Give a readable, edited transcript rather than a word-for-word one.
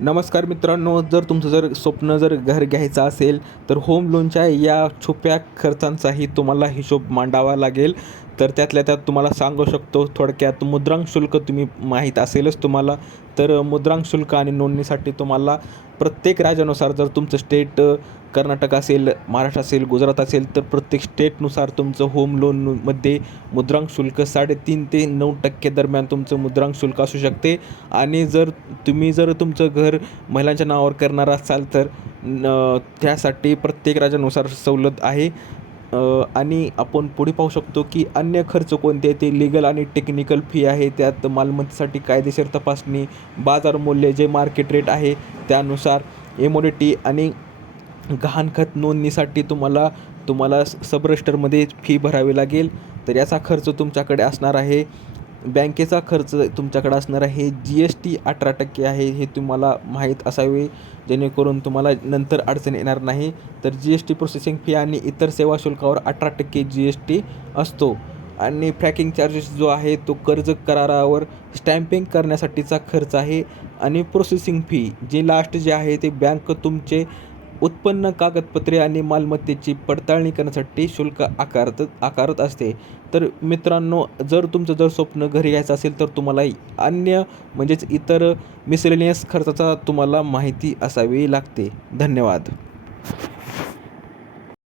नमस्कार मित्रांनो, जर तुमचं स्वप्न घर घ्यायचं असेल तर होम लोनच्या या छुप्या खर्चांचाही तुम्हाला हिशोब मांडावा लागेल. तर त्यातल्या त्यात तुम्हाला सांगू शकतो थोडक्यात मुद्रांक शुल्क तुम्ही माहीत असेलच तुम्हाला. तर मुद्रांक शुल्क आणि नोंदणीसाठी तुम्हाला प्रत्येक राज्यानुसार जर तुमचं स्टेट कर्नाटक असेल, महाराष्ट्र असेल, गुजरात असेल तर प्रत्येक स्टेटनुसार तुमचं होम लोनमध्ये मुद्रांक शुल्क 3.5% ते 9% दरम्यान तुमचं मुद्रांक शुल्क असू शकते. आणि जर तुमचं घर महिलांच्या नावावर करणार असाल तर त्यासाठी प्रत्येक राज्यानुसार सवलत आहे. आणि आपण पुढे पाहू शकतो की अन्य खर्च कोणते ते लीगल आणि टेक्निकल फी आहे. त्यात मालमत्तेसाठी कायदेशीर तपासणी, बाजार मूल्य जे मार्केट रेट आहे त्यानुसार, एमोडिटी आणि गहाणखत नोंदणीसाठी तुम्हाला तुम्हाला सब रजिस्टरमध्ये फी भरावी लागेल. तर याचा खर्च तुमच्याकडे असणार आहे. बँकेचा खर्च तुमच्याकडे असणार आहे. जी-एस-टी 18% आहे, हे तुम्हाला माहीत असावे जेणेकरून तुम्हाला नंतर अडचण येणार नाही. तर जी-एस-टी प्रोसेसिंग फी आणि इतर सेवा शुल्कावर 18% जी-एस-टी असतो. आणि ट्रॅकिंग चार्जेस जो आहे तो कर्ज करारावर स्टॅम्पिंग करण्यासाठीचा खर्च आहे. आणि प्रोसेसिंग फी जे लास्ट जे आहे ते बँक तुमचे उत्पन्न, कागदपत्रे आणि मालमत्तेची पडताळणी करण्यासाठी शुल्क आकारत असते. तर मित्रांनो, जर तुमचं स्वप्न घरी घ्यायचं असेल तर तुम्हाला अन्य म्हणजेच इतर मिसलेनियस खर्चाचा तुम्हाला माहिती असावी लागते. धन्यवाद.